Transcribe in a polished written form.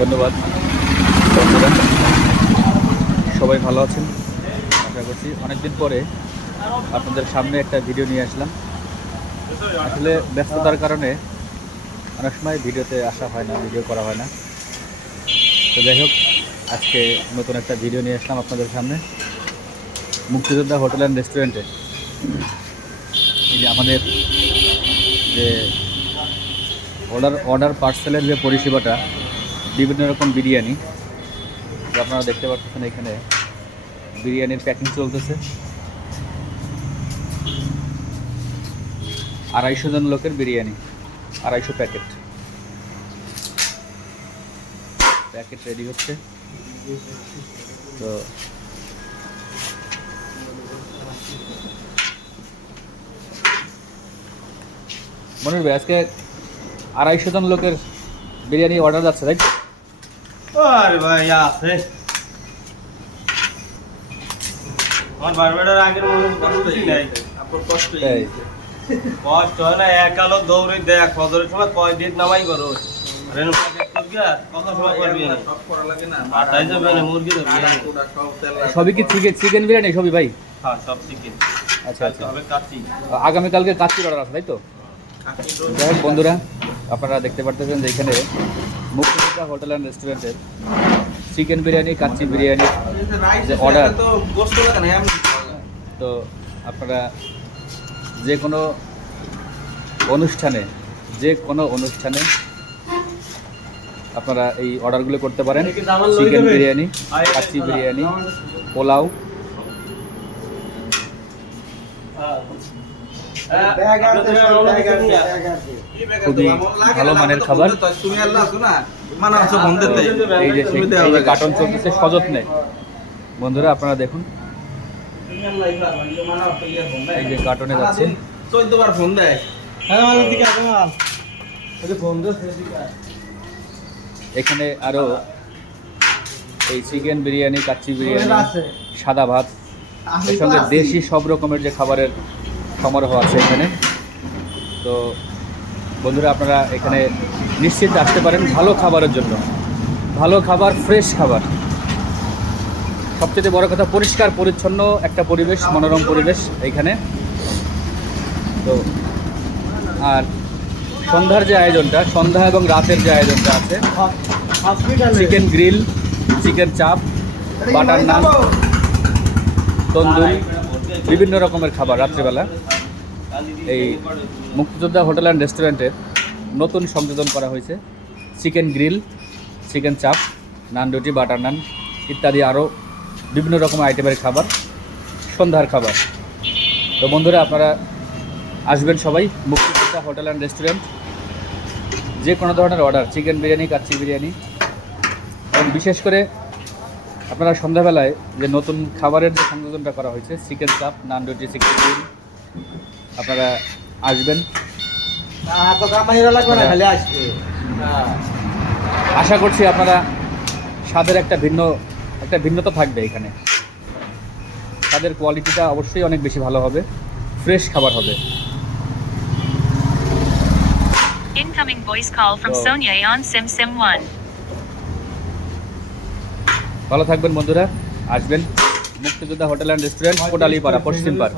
ধন্যবাদ বন্ধুরা, সবাই ভালো আছেন আশা করছি। অনেকদিন পরে আপনাদের সামনে একটা ভিডিও নিয়ে আসলাম। আসলে ব্যস্ততার কারণে অনেক সময় ভিডিওতে আসা হয় না, ভিডিও করা হয় না। তো যাই হোক, আজকে নতুন একটা ভিডিও নিয়ে আসলাম আপনাদের সামনে মুক্তিযোদ্ধা হোটেল অ্যান্ড রেস্টুরেন্টে। এই যে আমাদের যে অর্ডার পার্সেলের যে পরিষেবাটা, বিভিন্ন রকম বিরিয়ানি আপনারা দেখতে পাচ্ছেন, এখানে বিরিয়ানির প্যাকিং চলতেছে। 250 জন লোকের বিরিয়ানি, 250 প্যাকেট রেডি হচ্ছে। তো মনির ভাই, আজকে 250 জন লোকের বিরিয়ানি অর্ডার যাচ্ছে, তাই তো? আরে ভাই আছে আমার বারবারের আগের মনে কষ্টই নাই। আপনার কষ্টই এই কষ্ট হয় না, একালো দৌড়ে দেখ ফজরের সময় কয় ডেট নামাই করো রেনু প্যাকেট করবি আর কত সময় করবি না সব করা লাগে না। আর তাই যাবে না মুরগি ধরবি সবই কি চিকেন বিরিয়ানি সবই ভাই? হ্যাঁ সব চিকেন। আচ্ছা আচ্ছা, তবে কাচ্চি আগামীকালকে কাচ্চির অর্ডার আছে, তাই তো? যাই হোক বন্ধুরা, আপনারা দেখতে পারতেছেন যে এখানে মুক্তিযোদ্ধা হোটেল অ্যান্ড রেস্টুরেন্টের চিকেন বিরিয়ানি, কাচ্চি বিরিয়ানি যে অর্ডার। তো গোস্ত লাগে না এমন। তো আপনারা যে কোনো অনুষ্ঠানে আপনারা এই অর্ডারগুলো করতে পারেন। চিকেন বিরিয়ানি, কাচ্চি বিরিয়ানি, পোলাও, খুবই ভালো মানের খাবার। এই যে কার্টন চলতেছে সযত্নে। বন্ধুরা আপনারা দেখুন, এই যে কার্টনে যাচ্ছে। 14 বার ফোন দেয়। এখানে আরো এই চিকেন বিরিয়ানি, কাচ্চি বিরিয়ানি, সাদা ভাত, এর সঙ্গে দেশি সব রকমের যে খাবারের সমারোহ আছে এখানে। তো বন্ধুরা আপনারা এখানে নিশ্চিত আসতে পারেন ভালো খাবারের জন্য। ভালো খাবার, ফ্রেশ খাবার, সবচেয়ে বড় কথা পরিষ্কার পরিচ্ছন্ন একটা পরিবেশ, মনোরম পরিবেশ এইখানে। তো আর সন্ধ্যার যে আয়োজনটা, সন্ধ্যা এবং রাতের যে আয়োজনটা আছে, চিকেন গ্রিল, চিকেন চাপ, বাটার নান, তন্দুরি, বিভিন্ন রকমের খাবার রাত্রিবেলা এই মুক্তিযোদ্ধা হোটেল অ্যান্ড রেস্টুরেন্টের নতুন সংযোজন করা হয়েছে। চিকেন গ্রিল, চিকেন চাপ, নান রুটি, বাটার নান ইত্যাদি আরও বিভিন্ন রকম আইটেমের খাবার, সন্ধ্যার খাবার। তো বন্ধুরা আপনারা আসবেন সবাই মুক্তিযোদ্ধা হোটেল অ্যান্ড রেস্টুরেন্ট। যে কোনো ধরনের অর্ডার, চিকেন বিরিয়ানি, কাচ্চি বিরিয়ানি, এবং বিশেষ করে আপনারা সন্ধ্যাবেলায় যে নতুন খাবারের যে সংযোজনটা করা হয়েছে, চিকেন চাপ, নান রুটি, চিকেন গ্রিল, আপনারা আসবেন। আশা করছি আপনারা স্বাদের একটা ভিন্নতা থাকবে এখানে। স্বাদের কোয়ালিটিটা অবশ্যই অনেক বেশি ভালো হবে, ফ্রেশ খাবার হবে। Incoming voice call from Sonia on Sim 1. ভালো থাকবেন বন্ধুরা, আসবেন মুক্তিযোদ্ধা hotel and restaurant, Kotalipara, Paschimpara.